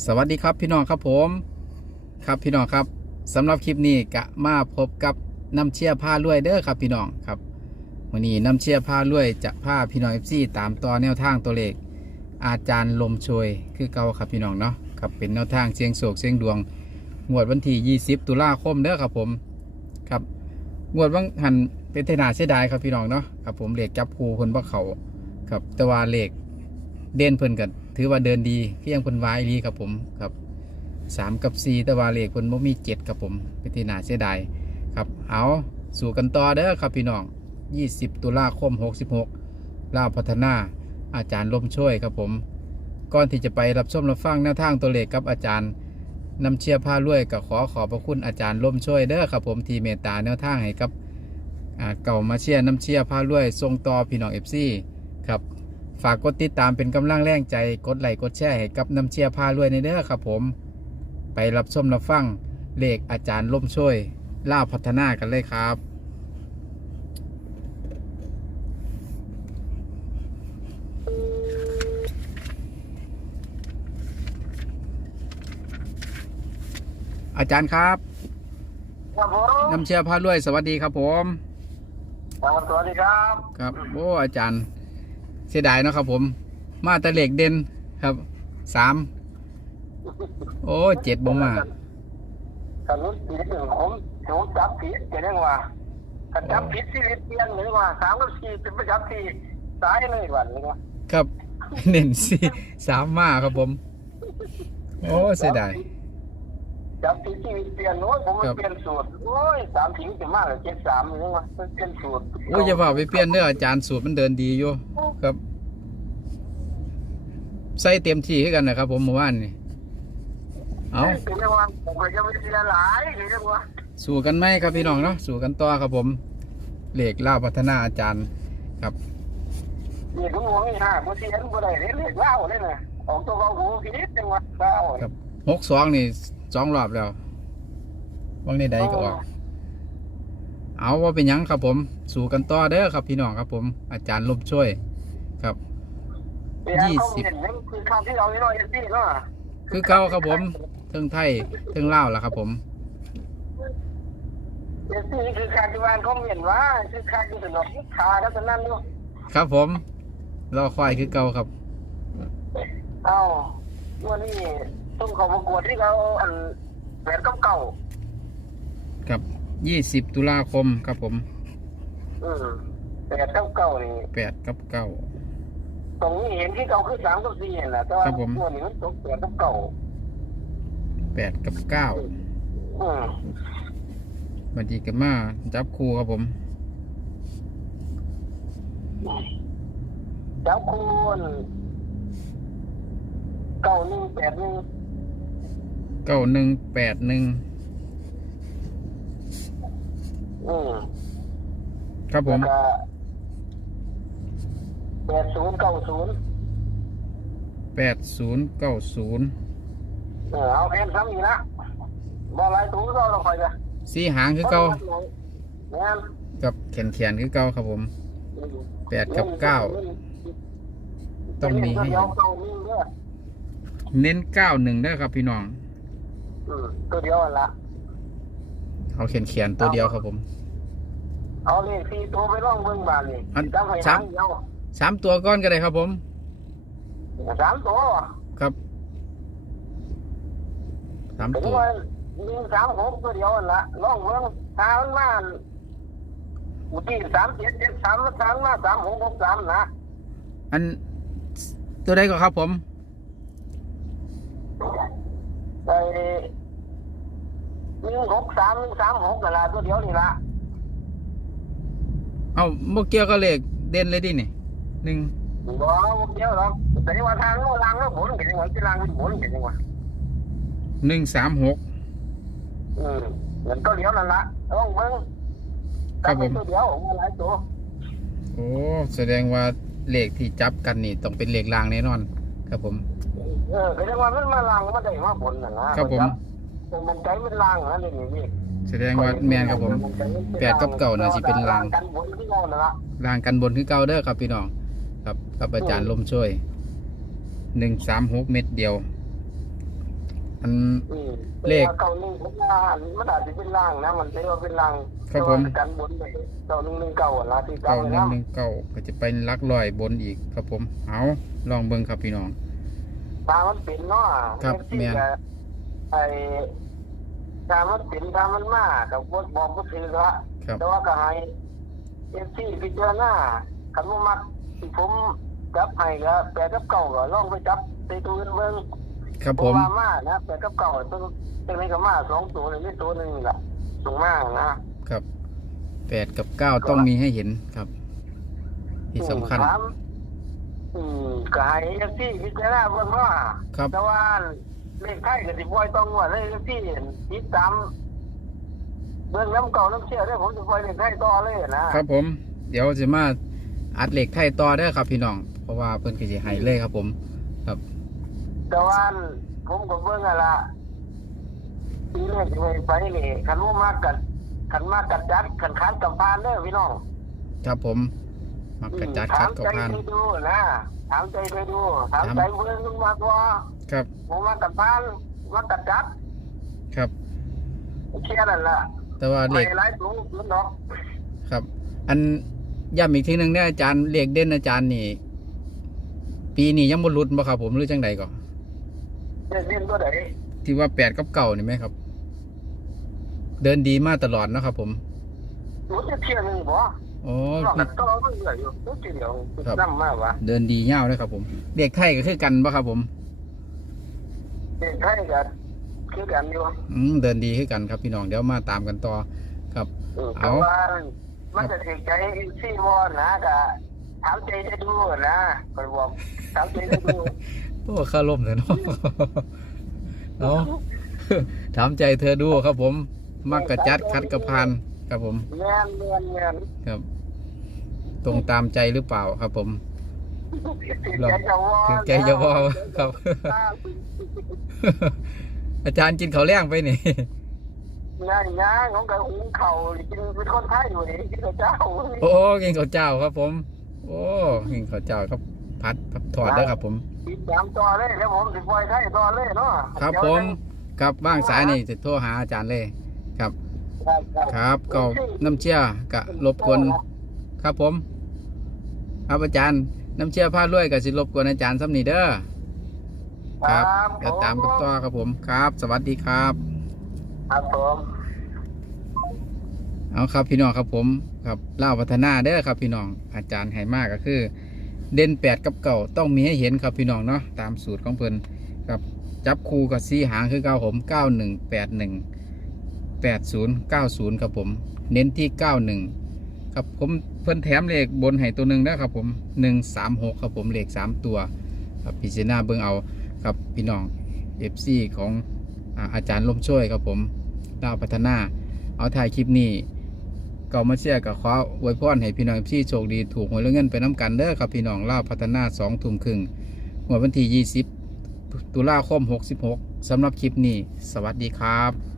สวัสดีครับพี่น้องครับผมครับพี่น้องครับสำหรับคลิปนี้กะมาพบกับน้ำเชี่ยผ้ารวยเด้อครับพี่น้องครับวันนี้น้ำเชี่ยผ้ารวยจะพาพี่น้องเอฟซีตามต่อแนวทางตัวเลขอาจารย์ลมโชยคือเก่าครับพี่น้องเนาะครับเป็นแนวทางเสียงโศกเสียงดวงงวดวันที่20 ตุลาคมเด้อครับผมครับงวดวังหันเป็นเทนาเสียดายครับพี่น้องเนาะครับผมเลขจับคูเพิ่นบ่เขาครับแต่ว่าเลขเด่นเพิ่นกัน ถือว่าเดินดีเพียงเพิ่นวายดีครับผมครับสามกับสี่แต่ว่าเลขเพิ่นบ่มีเจ็ดครับผมเป็นเทนาเสียดายครับเอาสู่กันต่อเด้อครับพี่น้อง 20 ตุลาคม 66ลาวพัฒนาอาจารย์ลมช่วยครับผม ก่อนที่จะไปรับชมรับฟังแนวทางตัวเลขกับอาจารย์นำเชียร์ผ้ารวยก็ขอขอบพระคุณอาจารย์ลมช่วยเด้อครับผมที่เมตตาแนวทางให้กับเก่ามาเชียร์น้ำเชียร์ผ้ารวยส่งต่อพี่น้องเอฟซีครับ ฝากกดติดตามเป็นกำลังแรงใจ กดไลค์กดแชร์ให้กับน้ำเชียร์ผ้ารวยในเด้อครับผม ไปรับชมรับฟังเลขอาจารย์ลมช่วยล่าวพัฒนากันเลยครับ อาจารย์ครับครับผมน้ำเชียร์พารวยสวัสดีครับผม ครับสวัสดีครับ ครับโอ้อาจารย์ เสียดายเนาะครับ ผม มาแต่เหล็กเด่นครับสามโอ้เจ็ดบ่มาขันรถผิดหนึ่งผมผมจับผิดจะเรียกว่าขันจับผิดชีวิตเปลี่ยนหรือว่าสามกับสี่เป็นประจับที่ตายเลยวันนี้ว่าครับเน้นสี่สามมาครับผม โอ้เสียดายจับผิดชีวิตเปลี่ยนโอ้ยผมมันครับเปลี่ยนสูตรโอ้ยสามถึงจะมากเลยเจ็ดสามนี่ว่ามันเปลี่ยนสูตรโอ้ยอย่าฝ่าไปเปลี่ยนเด้ออาจารย์สูตรมันเดินดีอยู่ ครับใส่เต็มที่ให้กันนะครับ ผมเมื่อวานนี่เอาเป็นเรื่องว่าผมก็ยังไม่เสียหลายคือเรื่องว่าสู่กันไหมครับพี่น้องเนาะสู่กันต่อครับผมเหล็กล่าวพัฒนาอาจารย์ครับเด็กผมมีห้าผมเสียนบ่ได้เรียกเรียกเล่าเลยนะออกตัวเขาหูผิดจังหวะเล่าครับหกสองนี่สองรอบแล้ววังในใดก็ออกเอาว่าเป็นหยังครับผม สู่กันต่อเด้อครับพี่น้องครับผมอาจารย์ลมช่วย ครับ ยี่สิบนั่นคือคำที่เราเนาะเอ็นซี่เนาะคือเก่าครับผมเทิงไทยเทิงเล่าวล่ะครับ ผมเอ็นซี่คือการที่วานเขาเห็นว่า คือการที่สนองขาแล้วสนั่นด้วยครับผมรอควายคือเก่าครับ เอ้าวันนี้ตุ้มเขาประกวดที่เขาอันแหวนเก่าครับยี่สิบตุลาคมครับผม ๆอืมแหวนเก่าๆนี่ แปดกับเก้า ตรงนี้เห็นที่เขาคือสามกับสี่เห็นแหละแต่ว่าครับผม ตัวนี้มันตกแหวนเก่าแปดกับเก้าๆอืมบัดนี้กันมาจับคู่ครับผมเจ้าคุณเก้าหนึ่งแปดหนึ่งเก้าหนึ่งแปดหนึ่งอืมครับผมแล้วก็ แปดศูนย์เก้าศูนย์แปดศูนย์เก้าศูนย์เออเอาแค่ซ้ำอีกนะบอลายตัวก็เราคอยกันสีหางคือเก้าแม่นกับแขนแขนคือเก้าครับผมแปดกับเก้าต้องมีให้เดียวเก้ามีเด้อเน้นเก้าหนึ่งได้อครับพี่น้องอืมตัวเดียวนั่นละเอาแขนแขนตัวเดียวครับผม เอาเลขสี่ตัวไปร่องเบิ่งบานนี่อันจำให้สาหามงเดียว สามตัวก้อนก็ได้ครับผม สามตัวครับสามถึงตัวว่าหนึ่งสามหกตัวเดียวนั่นละร่องเบิ่งหามันมาอุที่สามเจ็ดเจ็ดสามสามมาสามหกหกสามนะอันตัวใดก็ครับผมไอ้หนึ่งหกสามหนึ่งสามหกนั่นละตัวเดียวนี่ละเอาโมเกียวก็เลขเด่นเลยดินี่ หนึ่งบ่เดียวหรอกแต่ว่าทางโน้นลางแล้วบนเป็นยังไงที่ลางเป็นบนเป็นยังไงหนึ่งสามหกอืมเงินตัวเดียวนั่นละต้องเบิ่งครับผมตัวเดียวมาหลายตัวโอ้แสดงว่าเลขที่จับกันนี่ต้องเป็นเลขรางแน่นอน ครับผม เออก็จะว่ามันมาลางมันได้มาบนน่ะนะครับผมมันใจมันลางนะนี่นี่แสดงว่าแมนครับผมแปดกับเก้าน่าสิเป็นลางกันบนที่เก่านั่นละรางกันบนคือเก่าเด้อครับพี่น้อง ครับกับอาจารย์ลมช่วยหนึ่งสามหกเม็ดเดียวอันอืมเลขแต่ว่าเก้าหนึ่งผมว่ามันอาจจะเป็นล่างนะมันเรียกว่าเป็นล่างครับผม แต่ว่ากันบนไปเก้าหนึ่งหนึ่งเก้าอะนะที่เก้าเก้าหนึ่งนะหนึ่งเก้าก็จะเป็นหลักร้อยบนอีกครับผม เอาลองเบิ่งครับพี่น้อง ตามันเป็นเนาะครับที่แม่นจะไอ้ตามันเป็นตามันมากับบอกบอกก็ถือละครับ แต่ว่าก็ให้เอฟซีพิจารณา คันบ่มักที่ผมจับให้ก็แปดกับเก่าก็ลองไปจับใส่ตัวอื่นเบิ่งครับเพผราะมว่ามานะแปดกับเก่าตัวตัวนี้ก็มาสองตัวนี่ตัวหนึงล่ะตรงมานะครับแปดกับเก้าต้องมีให้เห็นครับ ที่สำคัญถามอืมก็ให้เอฟซีพิจารณาเบิ่งว่าครับ แต่ว่าเลขไทยก็สิบ่อยต้องว่าเลยเอฟซีติดตามเบิ่งน้ำเก่าน้ำเชี่ยวเด้อผมจะปล่อยเลขไทยต่อเลยนะครับผม เดี๋ยวจะมา อัดเหล็กไทยต่อได้อครับพี่น้อง เพราะว่าเพิ่นก็สิให้เลยครับผม ครับ แต่ว่าผมก็เบิ่งอะล่ะปีเลขไปไปนี่คันว่ามากกันคันมากกัดจัดคันคันกับพานเด้อพี่น้องครับผมมักกระจัดคัดกับถามพานใจไปดูนะถามใจไปดูถามใจเพื่อนมึงมากว่าครับผมมากัดพานมากัดจัด ครับแค่นั้นล่ะแต่ว่าเหไม่ล็กหลายสูงสุดดอกครับ อัน ย้ำอีกทีหนึงเนี่ยอาจารย์เหล็กเด่นอาจารย์นี่ ปีนี้ยังบ่หลุดบ่ครับ ผมหรือจังใดก่อนเล่นเล่นก็ได้ที่ว่าแปดกับเก่านี่ไหมครับ เดินดีมาตลอดเนาะครับ ผมรู้จะเที่ยงหนึงบ่อ๋อนอกจากก็เราต้องเหลืออยู่รู้จะเดียวนั่มากวะเดินดีเง่าวเลยครับ ผมเด็กไทยก็คือกันปะครับ ผมเด็กไทยกันคือกันอยู่อืมเดินดีคือกันครับพี่น้องเดี๋ยวมาตามกันต่อครับแต่ว่า มันจะถึงใจซี่วอนนะกะถามใจจะดูนะคอยบอกถามใจจะดูโอ้ข้าล่มเลยเนาะเอาถามใจเธอดูครับผม มักกระจัดคัดกระพานครับผมแม่นแม่นแม่นครับ ตรงตามใจหรือเปล่าครับผมถึงใจจะวอนถึงใจจะว่าครับ อาจารย์กินข้าวแรงไปนี่ ง่ายง่ายของกับหุงเข่ากินเป็นคนไทยอยู่นี่กินกับเจ้าโอ้กินข้าวเจ้าครับผม โอ้กินข้าวเจ้าครับพัดพัดถอดได้อครับผมติดตามต่อเลยแล้วผมสิปล่อยไทยต่อเลยเนาะครับผมครับว่างสายนี่จะโทรหาอาจารย์เลยครับ ครับก็น้ำเชื่อกะรบกวนครับผม ครับอาจารย์น้ำเชื่อผ้ารวยกับสิรบกวนอาจารย์ซ้ำนี่เด้อครับเดี๋ยวตามกันต่อครับผมครับ สวัสดีครับ ครับผมเอาครับพี่น้องครับผมครับเล่าวพัฒนาเด้อครับพี่น้องอาจารย์ไหมากก็คือ เด่นแปดกับเก่าต้องมีให้เห็นครับพี่น้องเนาะตามสูตรของเพิ่นครับจับคู่กับสีหางคือเก้าผมเก้าหนึ่งแปดหนึ่งแปดศูนย์เก้าศูนย์ครับผม เน้นที่เก้าหนึ่งครับผมเพิ่นแถมเลขบนให้ตัวหนึ่งนะครับผมหนึ่งสามหกครับผมเลขสามตัวครับพิจารณาเบิ่งเอาครับพี่น้องเอฟซีของอาอาจารย์ลมช่วยครับผม ดาวพัฒนา เอาถ่ายคลิปนี้ก็มาเชียร์กับขออวยพรให้พี่น้องพี่โชคดีถูกหวยและเงินไปน้ำกันเด้อครับพี่น้องล่าวพัฒนาสองทุ่มครึ่งหวยวันที่ 20 ตุลาคม 66สำหรับคลิปนี้ สวัสดีครับ